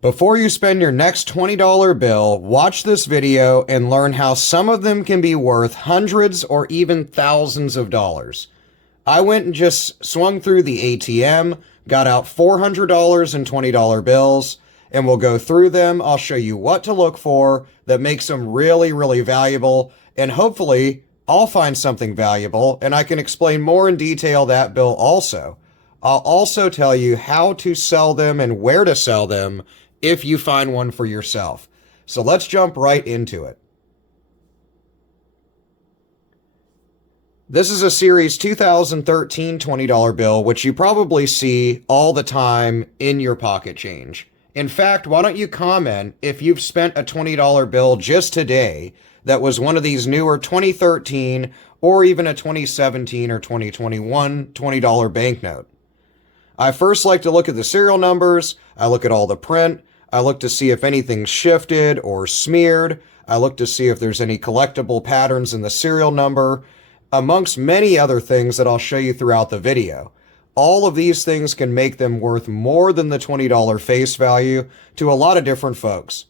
Before you spend your next $20 bill, watch this video and learn how some of them can be worth hundreds or even thousands of dollars. I went and just swung through the ATM, got out $400 in $20 bills, and we'll go through them. I'll show you what to look for that makes them really, really valuable, and hopefully I'll find something valuable and I can explain more in detail that bill also. I'll also tell you how to sell them and where to sell them if you find one for yourself. So let's jump right into it. This is a Series 2013 $20 bill, which you probably see all the time in your pocket change. In fact, why don't you comment if you've spent a $20 bill just today that was one of these newer 2013 or even a 2017 or 2021 $20 banknote. I first like to look at the serial numbers, I look at all the print, I look to see if anything's shifted or smeared, I look to see if there's any collectible patterns in the serial number, amongst many other things that I'll show you throughout the video. All of these things can make them worth more than the $20 face value to a lot of different folks.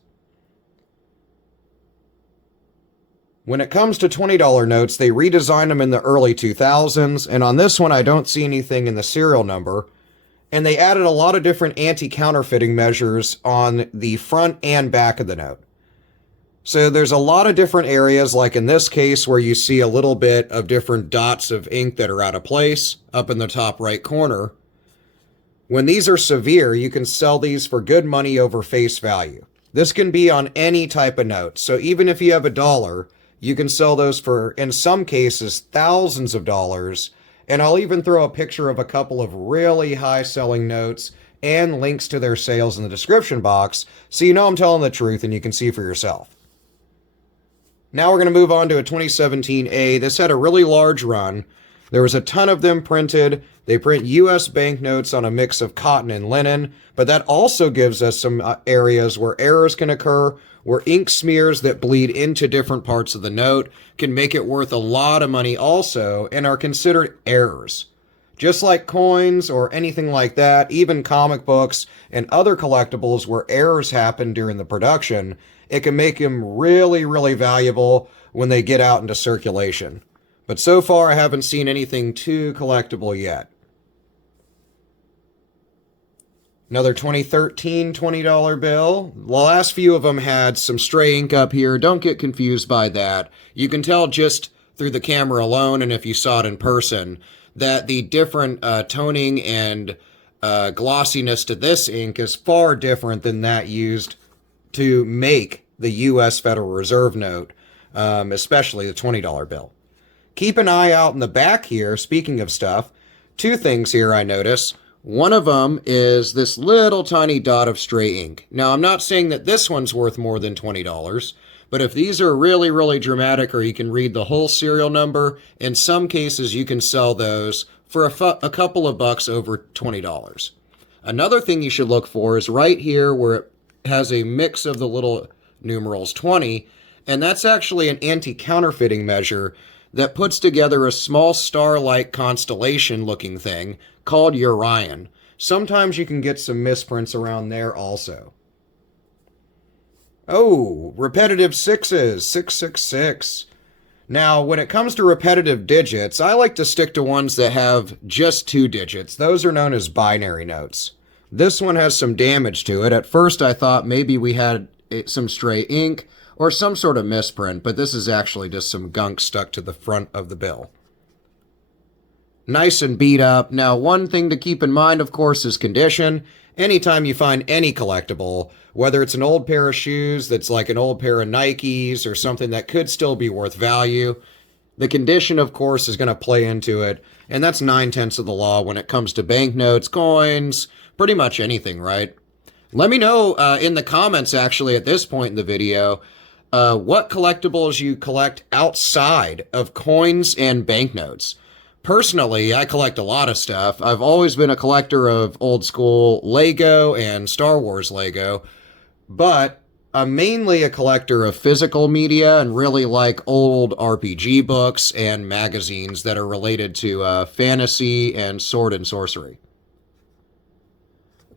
When it comes to $20 notes, they redesigned them in the early 2000s, and on this one I don't see anything in the serial number. And they added a lot of different anti-counterfeiting measures on the front and back of the note. So there's a lot of different areas, like in this case where you see a little bit of different dots of ink that are out of place up in the top right corner. When these are severe, you can sell these for good money over face value. This can be on any type of note. So even if you have $1, you can sell those for, in some cases, thousands of dollars. And I'll even throw a picture of a couple of really high-selling notes and links to their sales in the description box, so you know I'm telling the truth and you can see for yourself. Now we're going to move on to a 2017A. This had a really large run. There was a ton of them printed. They print U.S. banknotes on a mix of cotton and linen, but that also gives us some areas where errors can occur, where ink smears that bleed into different parts of the note can make it worth a lot of money also and are considered errors. Just like coins or anything like that, even comic books and other collectibles where errors happen during the production, it can make them really, really valuable when they get out into circulation. But so far I haven't seen anything too collectible yet. Another 2013 $20 bill. The last few of them had some stray ink up here. Don't get confused by that. You can tell just through the camera alone, and if you saw it in person, that the different toning and glossiness to this ink is far different than that used to make the U.S. Federal Reserve note, especially the $20 bill. Keep an eye out in the back here, speaking of stuff. Two things here I notice. One of them is this little tiny dot of stray ink. Now, I'm not saying that this one's worth more than $20, but if these are really, really dramatic or you can read the whole serial number, in some cases you can sell those for a couple of bucks over $20. Another thing you should look for is right here where it has a mix of the little numerals 20, and that's actually an anti-counterfeiting measure that puts together a small star-like constellation-looking thing called Orion. Sometimes you can get some misprints around there also. Oh, repetitive sixes, 666. Now, when it comes to repetitive digits, I like to stick to ones that have just 2 digits. Those are known as binary notes. This one has some damage to it. At first, I thought maybe we had some stray ink or some sort of misprint, but this is actually just some gunk stuck to the front of the bill. Nice and beat up. Now, one thing to keep in mind, of course, is condition. Anytime you find any collectible, whether it's an old pair of shoes that's like an old pair of Nikes or something that could still be worth value, the condition, of course, is going to play into it, and that's 9/10 of the law when it comes to banknotes, coins, pretty much anything, right? Let me know in the comments, actually, at this point in the video, what collectibles you collect outside of coins and banknotes. Personally, I collect a lot of stuff. I've always been a collector of old school Lego and Star Wars Lego, but I'm mainly a collector of physical media and really like old RPG books and magazines that are related to fantasy and sword and sorcery.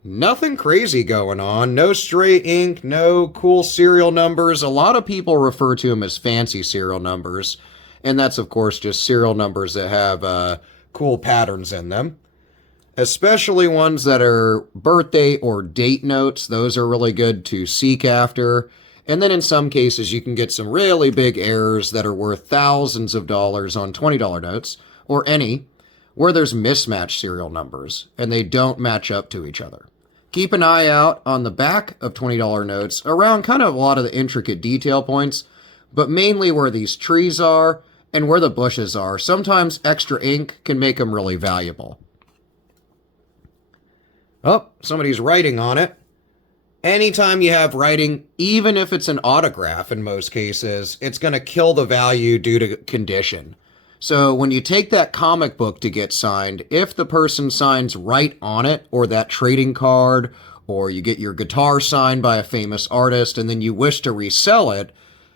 Nothing crazy going on. No stray ink, no cool serial numbers. A lot of people refer to them as fancy serial numbers. And that's, of course, just serial numbers that have cool patterns in them. Especially ones that are birthday or date notes. Those are really good to seek after. And then in some cases, you can get some really big errors that are worth thousands of dollars on $20 notes, or any, where there's mismatched serial numbers, and they don't match up to each other. Keep an eye out on the back of $20 notes around kind of a lot of the intricate detail points, but mainly where these trees are and where the bushes are. Sometimes extra ink can make them really valuable. Oh, somebody's writing on it. Anytime you have writing, even if it's an autograph in most cases, it's going to kill the value due to condition. So when you take that comic book to get signed, if the person signs right on it, or that trading card, or you get your guitar signed by a famous artist and then you wish to resell it,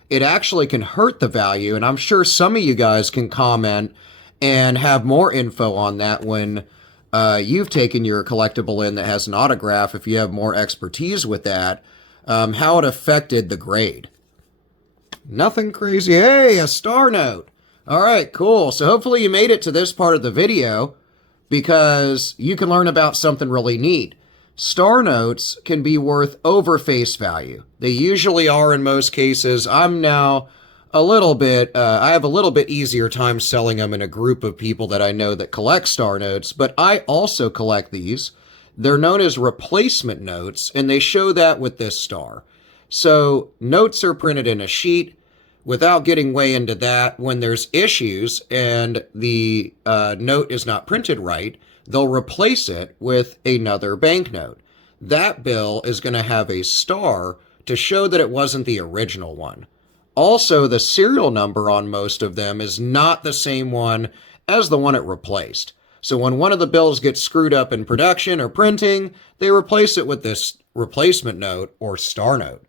it actually can hurt the value. And I'm sure some of you guys can comment and have more info on that when you've taken your collectible in that has an autograph, if you have more expertise with that, how it affected the grade. Nothing crazy. Hey, a star note. All right, cool. So hopefully you made it to this part of the video because you can learn about something really neat. Star notes can be worth over face value. They usually are in most cases. I'm now I have a little bit easier time selling them in a group of people that I know that collect star notes, but I also collect these. They're known as replacement notes, and they show that with this star. So notes are printed in a sheet. Without getting way into that, when there's issues and the note is not printed right, they'll replace it with another banknote. That bill is going to have a star to show that it wasn't the original one. Also, the serial number on most of them is not the same one as the one it replaced. So when one of the bills gets screwed up in production or printing, they replace it with this replacement note or star note.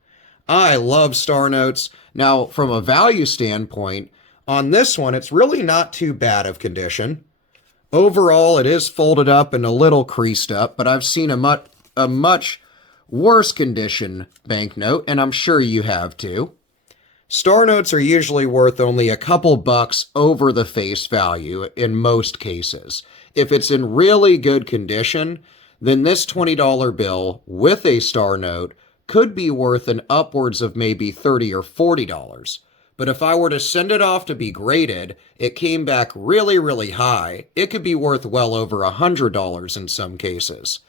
I love star notes. Now, from a value standpoint, on this one, it's really not too bad of condition. Overall, it is folded up and a little creased up, but I've seen a much worse condition banknote, and I'm sure you have too. Star notes are usually worth only a couple bucks over the face value in most cases. If it's in really good condition, then this $20 bill with a star note could be worth an upwards of maybe $30 or $40. But if I were to send it off to be graded, it came back really, really high. It could be worth well over $100 in some cases.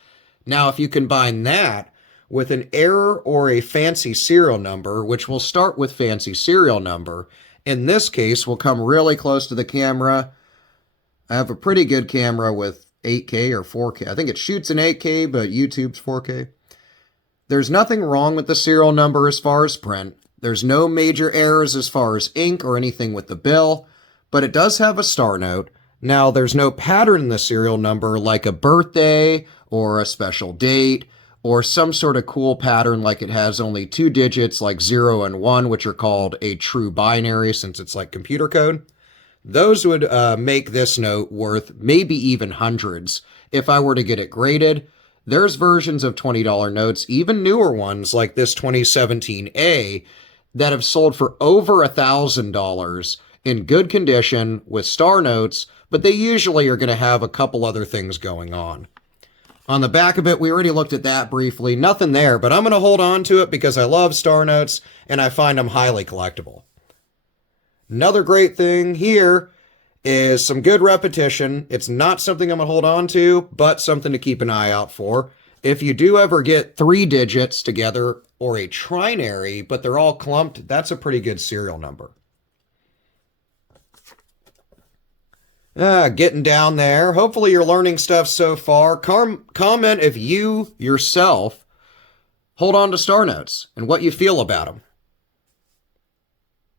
Now, if you combine that with an error or a fancy serial number, which will start with fancy serial number, in this case, we'll come really close to the camera. I have a pretty good camera with 8K or 4K. I think it shoots in 8K, but YouTube's 4K. There's nothing wrong with the serial number as far as print. There's no major errors as far as ink or anything with the bill, but it does have a star note. Now, there's no pattern in the serial number like a birthday or a special date or some sort of cool pattern like it has only 2 digits like 0 and 1, which are called a true binary since it's like computer code. Those would make this note worth maybe even hundreds if I were to get it graded. There's versions of $20 notes, even newer ones like this 2017A, that have sold for over $1,000 in good condition with star notes, but they usually are going to have a couple other things going on. On the back of it, we already looked at that briefly. Nothing there, but I'm going to hold on to it because I love star notes and I find them highly collectible. Another great thing here is some good repetition. It's not something I'm going to hold on to, but something to keep an eye out for. If you do ever get 3 digits together or a trinary, but they're all clumped, that's a pretty good serial number. Getting down there. Hopefully you're learning stuff so far. Comment if you yourself hold on to star notes and what you feel about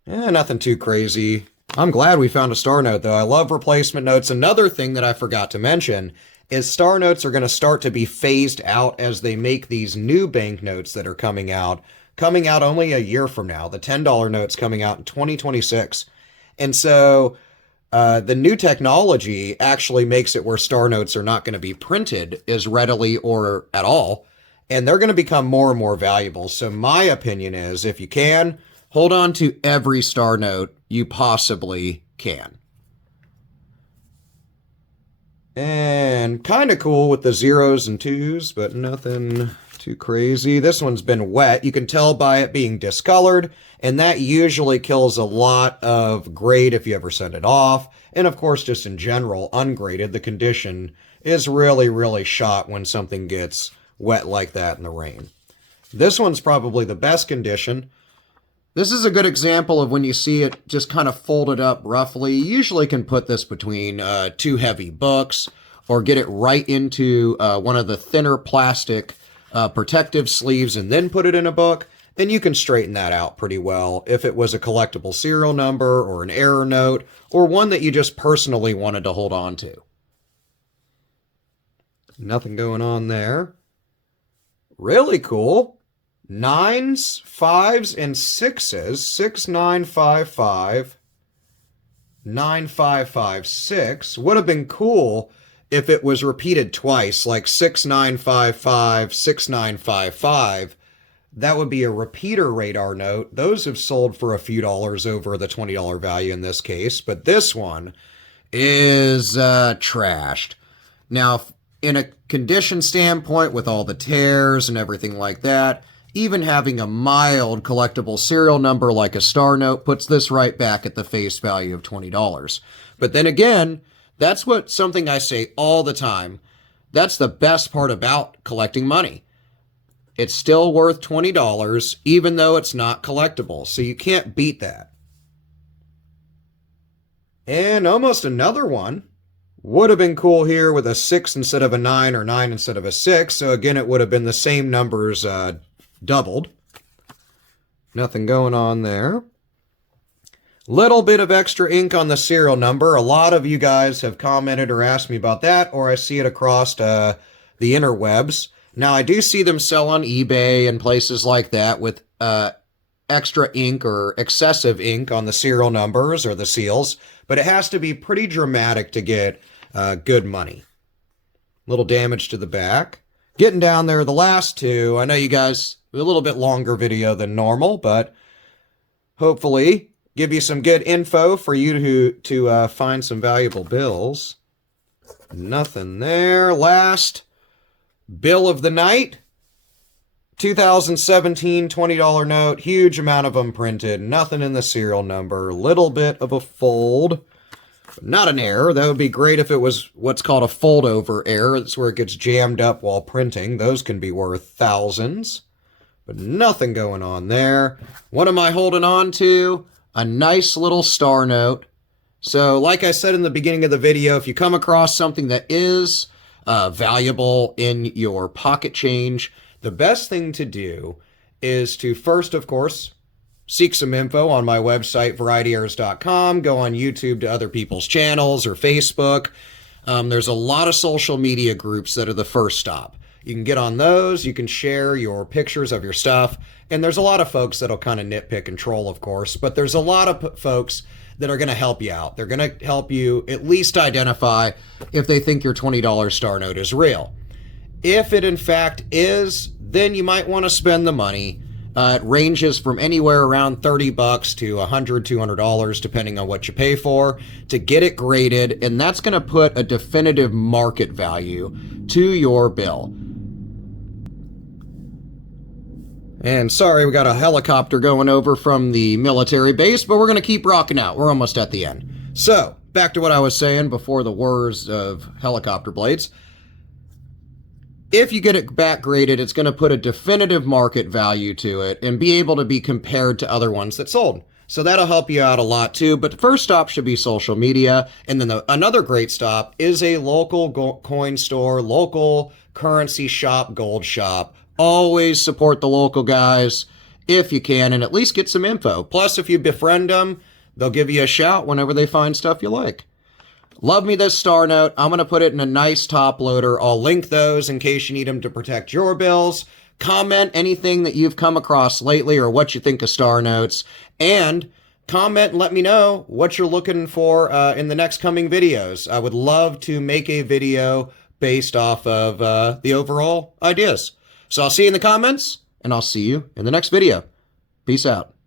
them. Nothing too crazy. I'm glad we found a star note, though. I love replacement notes. Another thing that I forgot to mention is star notes are going to start to be phased out as they make these new banknotes that are coming out only a year from now. The $10 note's coming out in 2026. And so The new technology actually makes it where star notes are not going to be printed as readily or at all, and they're going to become more and more valuable. So my opinion is, if you can, hold on to every star note you possibly can. And kind of cool with the zeros and twos, but nothing too crazy. This one's been wet. You can tell by it being discolored, and that usually kills a lot of grade if you ever send it off. And of course, just in general, ungraded, the condition is really, really shot when something gets wet like that in the rain. This one's probably the best condition. This is a good example of when you see it just kind of folded up roughly. You usually can put this between two heavy books or get it right into one of the thinner plastic protective sleeves and then put it in a book. And you can straighten that out pretty well if it was a collectible serial number or an error note or one that you just personally wanted to hold on to. Nothing going on there. Really cool. 9s, 5s, and 6s. 6955, 9556. Would have been cool if it was repeated twice, like 6955, 6955. That would be a repeater radar note. Those have sold for a few dollars over the $20 value in this case, but this one is trashed. Now, in a condition standpoint, with all the tears and everything like that, even having a mild collectible serial number like a star note puts this right back at the face value of $20. But then again, that's what something I say all the time. That's the best part about collecting money. It's still worth $20, even though it's not collectible. So you can't beat that. And almost another one. Would have been cool here with a 6 instead of a 9 or 9 instead of a 6. So again, it would have been the same numbers doubled. Nothing going on there. Little bit of extra ink on the serial number. A lot of you guys have commented or asked me about that, or I see it across the interwebs. Now, I do see them sell on eBay and places like that with extra ink or excessive ink on the serial numbers or the seals, but it has to be pretty dramatic to get good money. Little damage to the back. Getting down there, the last two. I know you guys, a little bit longer video than normal, but hopefully give you some good info for you to find some valuable bills. Nothing there. Last bill of the night. 2017 $20 note. Huge amount of them printed. Nothing in the serial number. Little bit of a fold. Not an error. That would be great if it was what's called a fold over error. That's where it gets jammed up while printing. Those can be worth thousands. But nothing going on there. What am I holding on to? A nice little star note. So like I said in the beginning of the video, if you come across something that is valuable in your pocket change, the best thing to do is to first, of course, seek some info on my website, varietyerrors.com. Go on YouTube to other people's channels or Facebook. There's a lot of social media groups that are the first stop. You can get on those. You can share your pictures of your stuff. And there's a lot of folks that'll kind of nitpick and troll, of course. But there's a lot of folks that are going to help you out. They're going to help you at least identify if they think your $20 star note is real. If it in fact is, then you might want to spend the money. It ranges from anywhere around $30 to $100, $200, depending on what you pay for, to get it graded, and that's going to put a definitive market value to your bill. And sorry, we got a helicopter going over from the military base, but we're going to keep rocking out. We're almost at the end. So, back to what I was saying before the whirs of helicopter blades. If you get it back graded, it's going to put a definitive market value to it and be able to be compared to other ones that sold. So that'll help you out a lot too. But the first stop should be social media. And then another great stop is a local coin store, local currency shop, gold shop. Always support the local guys if you can and at least get some info. Plus, if you befriend them, they'll give you a shout whenever they find stuff you like. Love me this star note. I'm going to put it in a nice top loader. I'll link those in case you need them to protect your bills. Comment anything that you've come across lately or what you think of star notes. And comment and let me know what you're looking for in the next coming videos. I would love to make a video based off of the overall ideas. So I'll see you in the comments, and I'll see you in the next video. Peace out.